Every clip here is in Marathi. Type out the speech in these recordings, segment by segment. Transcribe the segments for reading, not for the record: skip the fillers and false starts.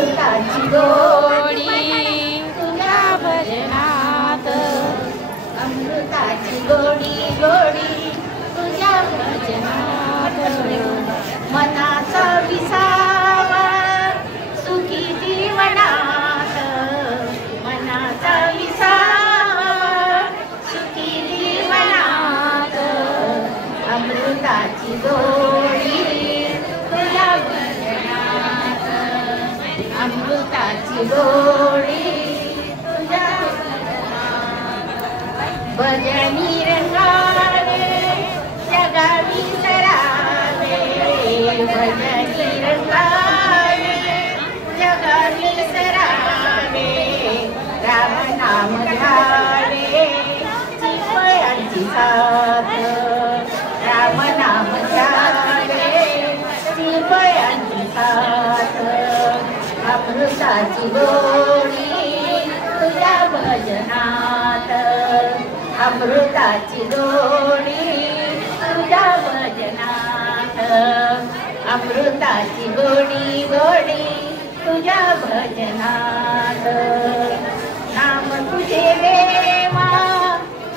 अमृताची गोडी तुझ्या भजनात, अमृताची गोडी गोडी तुझ्या भजनात. मनाचा विसावा सुखी जीवनात, मनाचा विसावा सुखी जीवनात. अमृताची गोडी तुझ्या भजनात, अमृताची गोडी तुझ्या भजनात. भजनी रंगावे जगावी सरावे, भजनी रंगावे जगावी सरावे. राम नाम घ्यावे चिपळ्यांची साथ, राम नाम घ्यावे चिपळ्यांची साथ. अमृताची गोडी तुझ्या भजनात, अमृताची गोडी तुझ्या भजनात. अमृताची गोडी गोडी तुझ्या भजनात. नाम तुझे देवा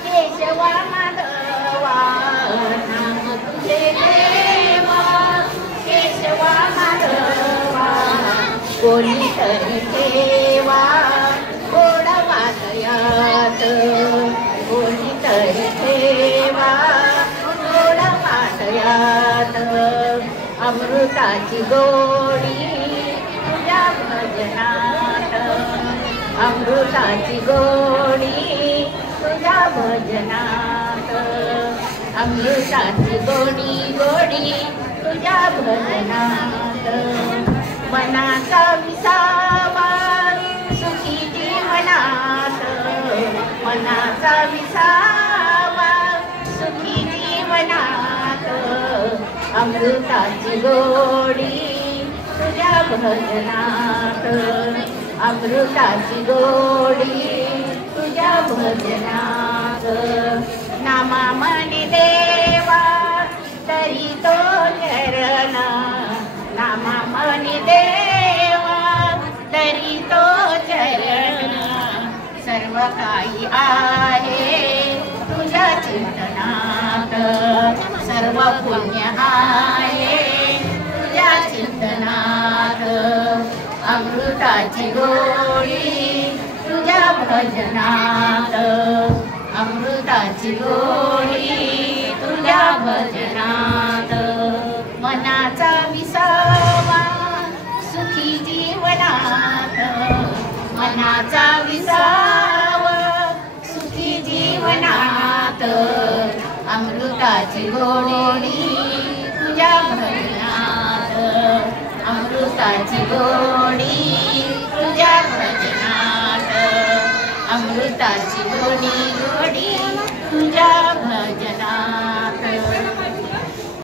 केशवा माधवा, नाम तुझे देवा केशवा माधवा. कोणी तरी ठेवा गोडवा दयात, कोणी तरी ठेवा गोडवा दयात. अमृताची गोडी तुझ्या भजनात, अमृताची गोडी तुझ्या भजनात. अमृताची गोडी गोडी तुझ्या भजनात. मनाचा विसावा सुखी जीवनात, मनाचा विसावा सुखी जीवनात. अमृताची गोडी तुझ्या भजनात, अमृताची गोडी तुझ्या भजनात. नामा मनी देवा तरी तो चरण, नामा मनी देवा तरी तो चरण. सर्व काही आहे तुझ्या चिंतनात, सर्व पुण्य आहे तुझ्या चिंतनात. अमृताची गोडी तुझ्या भजनात, अमृताची गोडी तुझ्या भजनात. मनाचा विसावा सुखी जीवनात, मनाचा विसावा सुखी जीवनात. अमृताची गोडी तुझ्या भजनात, अमृताची गोडी तुझ्या भजनात. अमृताची गोडी गोडी तुझ्या भजनात.